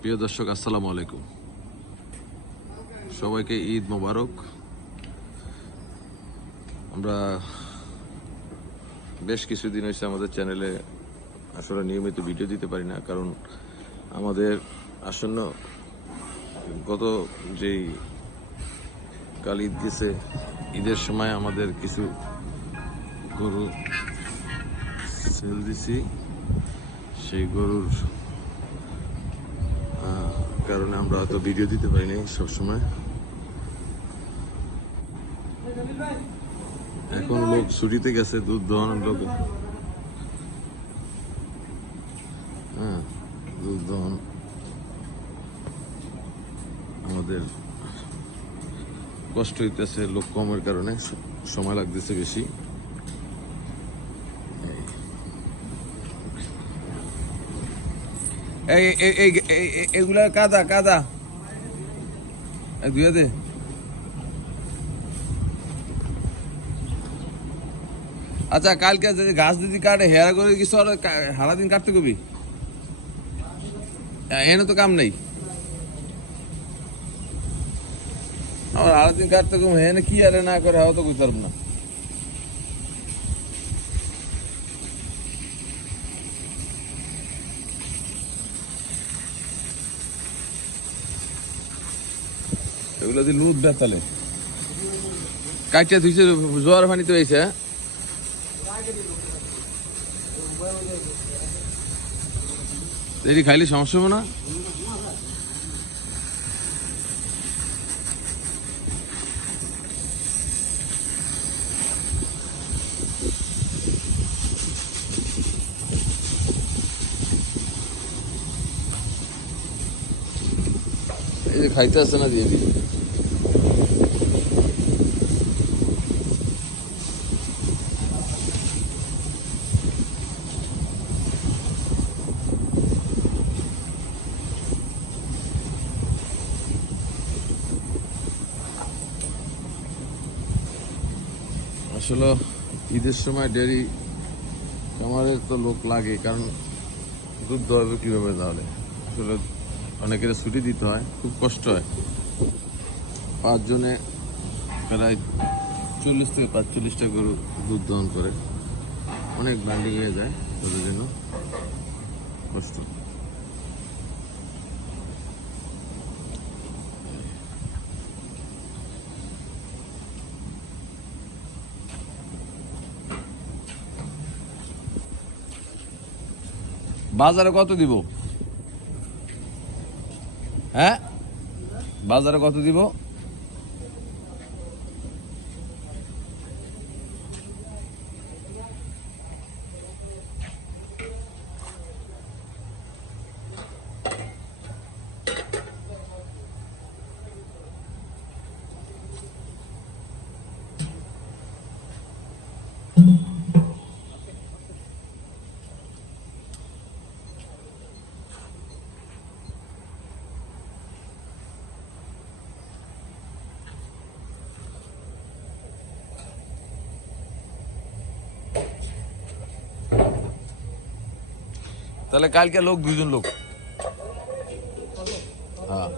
প্রিয় দর্শক, আসসালামু আলাইকুম। সবাইকে ঈদ মোবারক। আমরা বেশ কিছুদিন হয়েছে আমাদের চ্যানেলে আসলে নিয়মিত ভিডিও দিতে পারি না, কারণ আমাদের আসন্ন গত যেই কাল ঈদ গেছে, ঈদের সময় আমাদের কিছু গরু সেল দিছি। সেই গরুর কারণে আমরা হয়তো ভিডিও দিতে পারিনি সবসময়। এখন লোক ছুটিতে গেছে, দুধ দহনের লোক। হ্যাঁ, দুধ দহন আমাদের কষ্ট হইতেছে, লোক কমের কারণে সময় লাগতেছে বেশি। এগুলা কাদা কাদা ধুয়ে দে। আচ্ছা, কালকে যদি ঘাস দিদি কাটে হেয়ার করে কিছু সারা দিন কাটতে কবি, এনে তো কাম নেই। আমার সারা দিন কাটতে কম হেনে কি আরে না করে হাও তো বুঝতে পারব না। এগুলো দিয়ে লুট বেতালে কাটিয়া ধুইছে, জোয়ার পানিতে হয়েছে। এটি খাইলে সমস্যা হবে না? এই যে খাইতে আসছে না, দিয়ে দিই। আসলে ঈদের সময় ডেয়ারি খামারের তো লোক লাগে, কারণ দুধ দোয়াবে কীভাবে? তাহলে আসলে অনেকের ছুটি দিতে হয়, খুব কষ্ট হয়। 5 জনে প্রায় 40 থেকে 45টা গরু দুধ দহন করে, অনেক ব্র্যান্ডিং হয়ে যায়, তাদের জন্য কষ্ট। বাজারে কত দিব? হ্যাঁ, বাজারে কত দিব? তাহলে কালকে লোক 2 জন লোক। হ্যাঁ,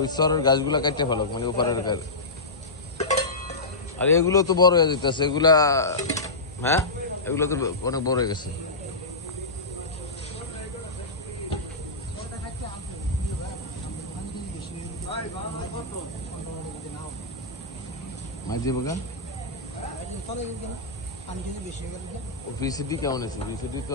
ওই স্তরের গাছগুলা কাটতে ভালো, মানে উপরের গাছ। আর এগুলো তো বড় হয়ে যেতেছে, এগুলা। হ্যাঁ, এগুলো তো অনেক বড় হয়ে গেছে। মাঝে বগা ভিসিডি কেমন আছে? ভিসিডি তো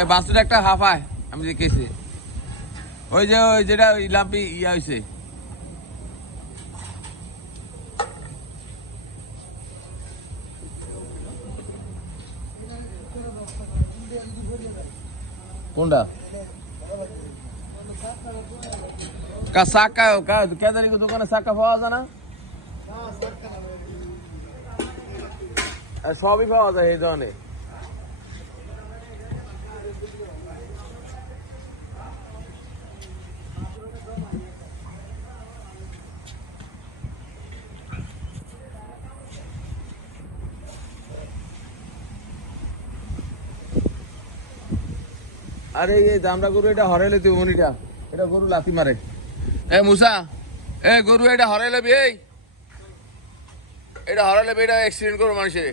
এই বাসুটা একটা হাফায়, আমি দেখেছি। ওই যে ওই যেটা ওই লাম্পি ইয়া হয়েছে। কোনটা? সাকা কেদারি দোকানে সাকা পাওয়া যায় না? সবই পাওয়া যায় এই দোকানে। আরে এই দামড়া গরু এটা হরাইলে তুই মনিটা এটা গরু লাথি মারে এ মুসা এ গরু এটা হরাইলে এই এটা হরাইলে এটা অ্যাক্সিডেন্ট করবো মানুষের